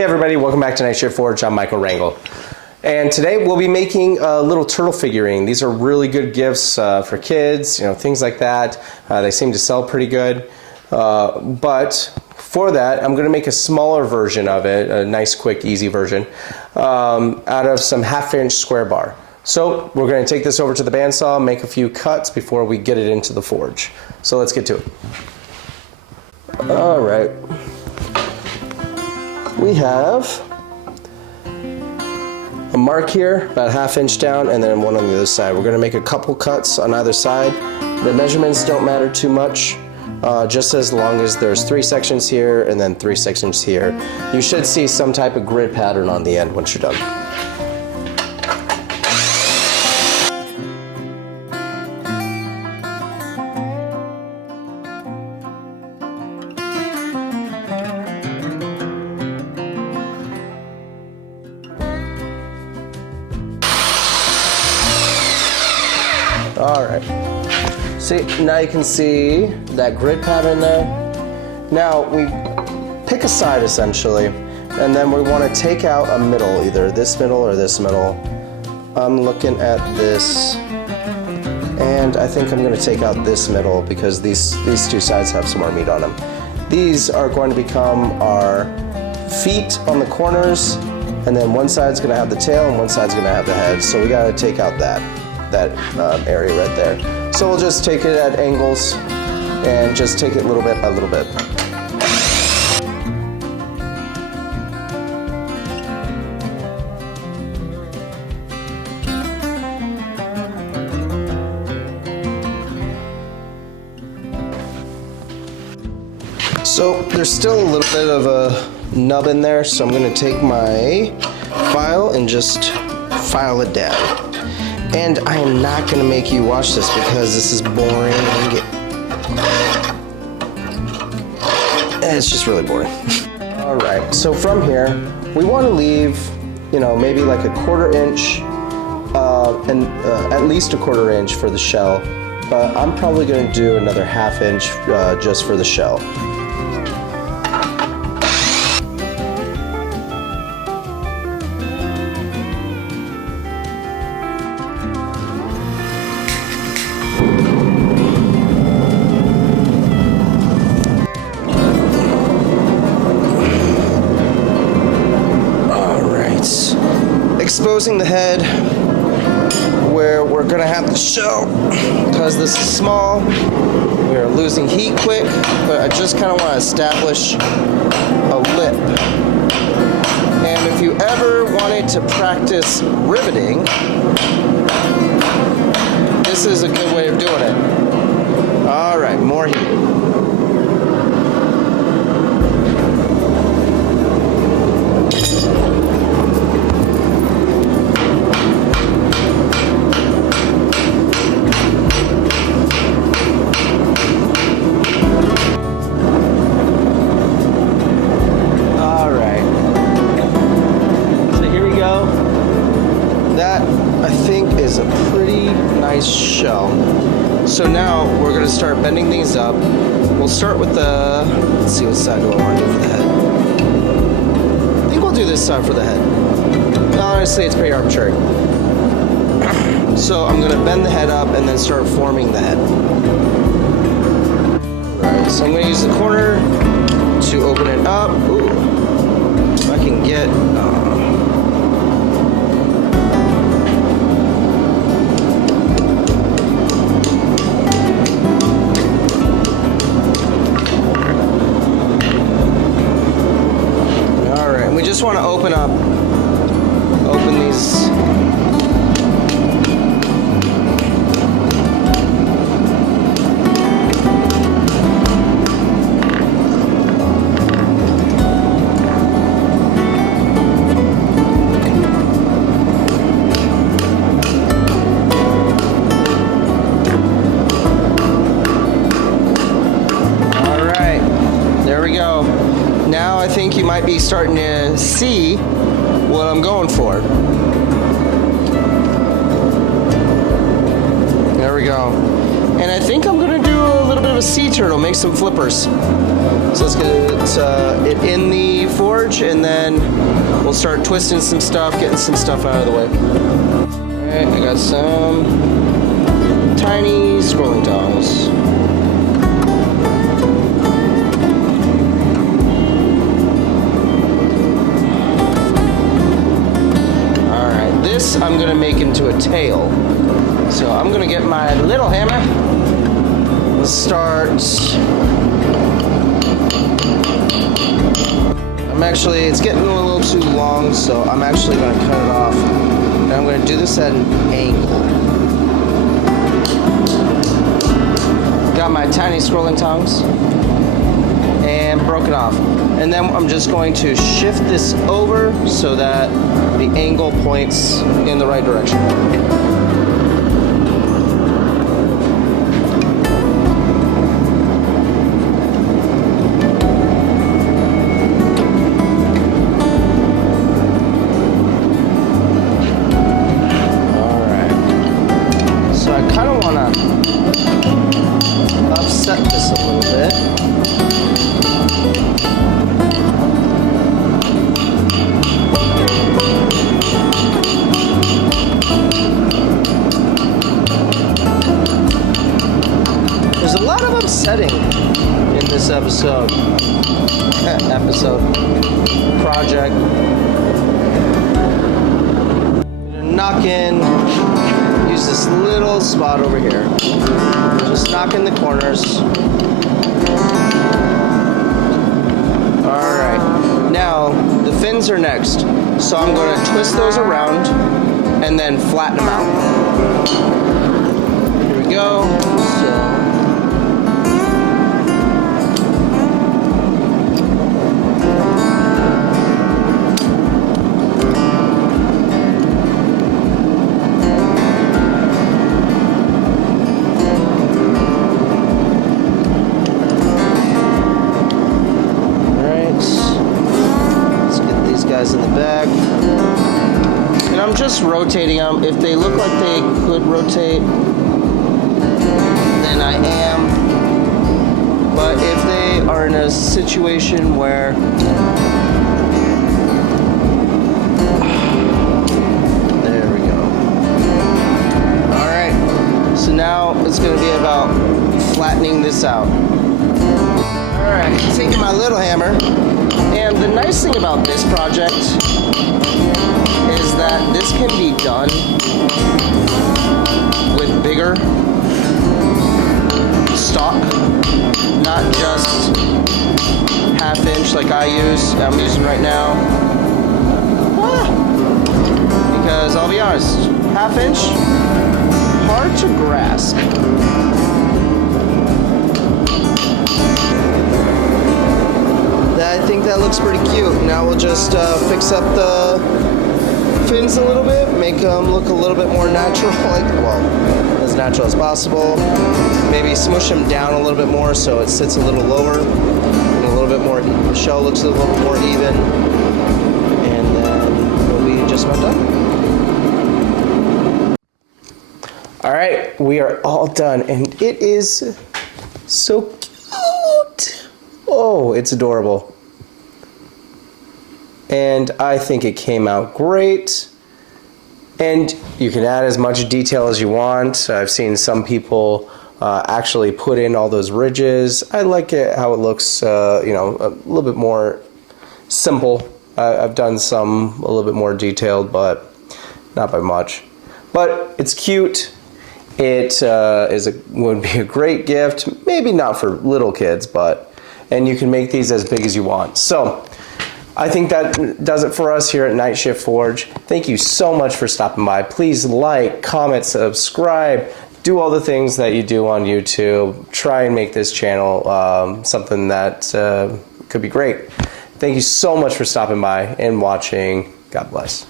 Hey everybody, welcome back to Night Shift Forge. I'm Michael Rangel. And today we'll be making a little turtle figurine. These are really good gifts for kids, things like that. They seem to sell pretty good. But for that, I'm going to make a smaller version of it, a nice, quick, easy version, out of some half-inch square bar. So we're going to take this over to the bandsaw, make a few cuts before we get it into the forge. So let's get to it. All right. We have a mark here, about ½ inch down, and then one on the other side. We're going to make a couple cuts on either side. The measurements don't matter too much, just as long as there's 3 sections here and then 3 sections here. You should see some type of grid pattern on the end once you're done. All right, see, now you can see that grid pattern there. Now we pick a side essentially, and then we want to take out a middle, either this middle or this middle. I'm looking at this, and I think I'm going to take out this middle because these two sides have some more meat on them. These are going to become our feet on the corners, and then one side's going to have the tail and one side's going to have the head, so we got to take out that area right there. So we'll just take it at angles and just take it a little bit. So there's still a little bit of a nub in there, so I'm going to take my file and just file it down. And I am not going to make you watch this because this is boring. It's just really boring. All right, so from here, we want to leave, maybe like a 1/4 inch, and at least a 1/4 inch for the shell. But I'm probably going to do another ½ inch just for the shell. Exposing the head where we're going to have the shell. Because this is small, we are losing heat quick, but I just kind of want to establish a lip. And if you ever wanted to practice riveting, this is a good way of doing it. All right, more heat. Is a pretty nice shell. So now we're going to start bending these up. We'll start with let's see, what side do I want to do for the head? I think we'll do this side for the head. No, honestly, it's pretty arbitrary. So I'm going to bend the head up and then start forming the head. Alright, so I'm going to use the corner to open it up. Ooh, if I can get just want to open these. All right, there we go. Now I think you might be starting to see what I'm going for. There we go. And I think I'm going to do a little bit of a sea turtle, make some flippers. So let's get it in the forge, and then we'll start twisting some stuff, getting some stuff out of the way. Alright, I got some tiny scrolling tongs. Alright, this I'm going to make into a tail. So I'm going to get my little hammer. Let's start. It's getting a little too long, so I'm actually going to cut it off. And I'm going to do this at an angle. Got my tiny scrolling tongs and broke it off. And then I'm just going to shift this over so that the angle points in the right direction. This a little bit. There's a lot of upsetting in this project. Knock in, use this little spot over here. Just knock in the corners. Alright, now the fins are next. So I'm going to twist those around and then flatten them out. Here we go. In the back, and I'm just rotating them. If they look like they could rotate, then I am, but if they are in a situation where there we go. Alright, so now it's going to be about flattening this out. Alright, taking my little hammer. And the nice thing about this project is that this can be done with bigger stock, not just half-inch like I'm using right now. Because I'll be honest, half-inch, hard to grasp. I think that looks pretty cute. Now we'll just fix up the fins a little bit, make them look a little bit more natural, as natural as possible. Maybe smush them down a little bit more so it sits a little lower, and a little bit more, the shell looks a little bit more even, and then we'll be just about done. All right, we are all done, and it is so cute. Oh, it's adorable. And I think it came out great. And you can add as much detail as you want. I've seen some people actually put in all those ridges. I like it how it looks, a little bit more simple. I've done some a little bit more detailed, but not by much. But it's cute. It would be a great gift. Maybe not for little kids, and you can make these as big as you want. So I think that does it for us here at Night Shift Forge. Thank you so much for stopping by. Please like, comment, subscribe, do all the things that you do on YouTube. Try and make this channel something that could be great. Thank you so much for stopping by and watching. God bless.